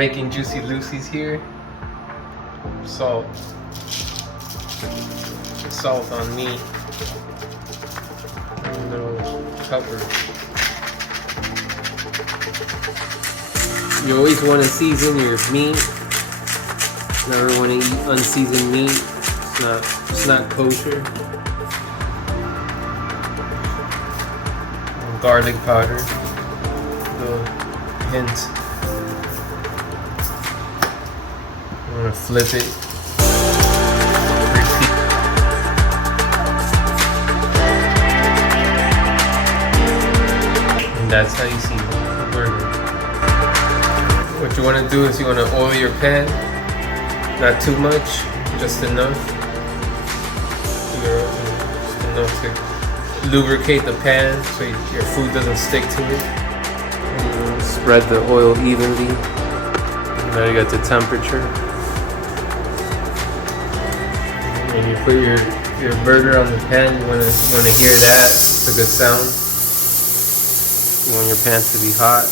making Juicy Lucy's here. Salt. Salt on meat. And little pepper. You always want to season your meat. Never want to eat unseasoned meat. It's not kosher. Garlic powder. Little hint. I'm gonna flip it. Repeat. And that's how you season the burger. What you want to do is you want to oil your pan. Not too much, just enough. Just enough to lubricate the pan so your food doesn't stick to it. And spread the oil evenly. Now you got the temperature. When you put your burger on the pan, you want to hear that. It's a good sound. You want your pan to be hot.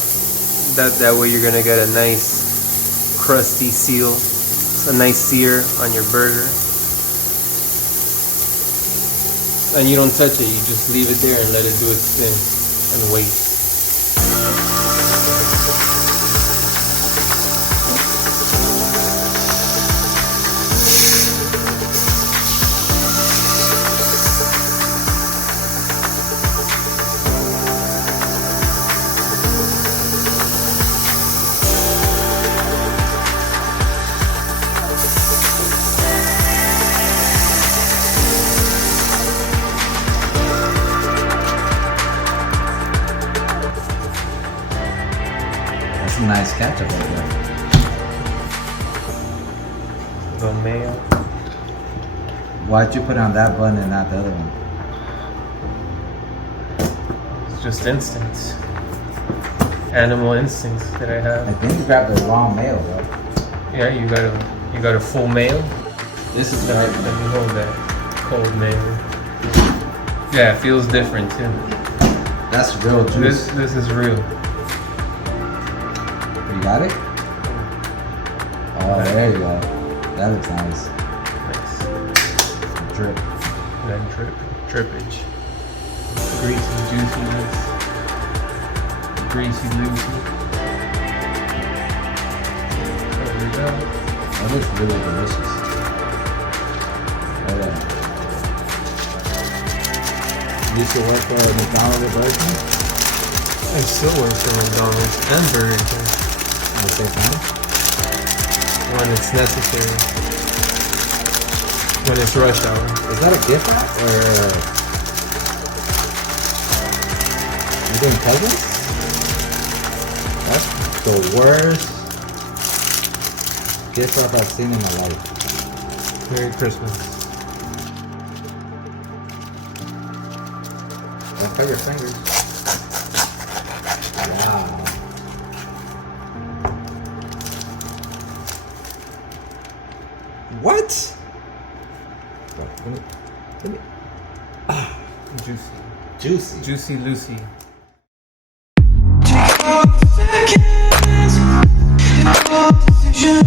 That way you're gonna get a nice crusty seal. A nice sear on your burger. And you don't touch it, you just leave it there and let it do its thing and wait. That's a nice ketchup right there. The mayo. Why'd you put on that bun and not the other one? It's just instincts. Animal instincts that I have. I think you grabbed the wrong mayo, bro. Yeah, you got a full mayo. This is Let right. me hold that cold mayo. Yeah, it feels different too. That's real juice. This is real. You got it? Oh, there you go. That looks nice. Nice. Drip. That drippage. Greasy juiciness. Greasy Lucy. There we go. That looks really delicious. Oh yeah. You used to work for McDonald's or Burger King? I still work for McDonald's and Burger King At the same time? when it's necessary. When it's rush hour. Is that a gift wrap or you doing peasants? That's the worst gift wrap I've seen in my life. Merry Christmas. Don't cut your fingers. Wow. What? Let me. Juicy. Juicy. Juicy Lucy. Decision.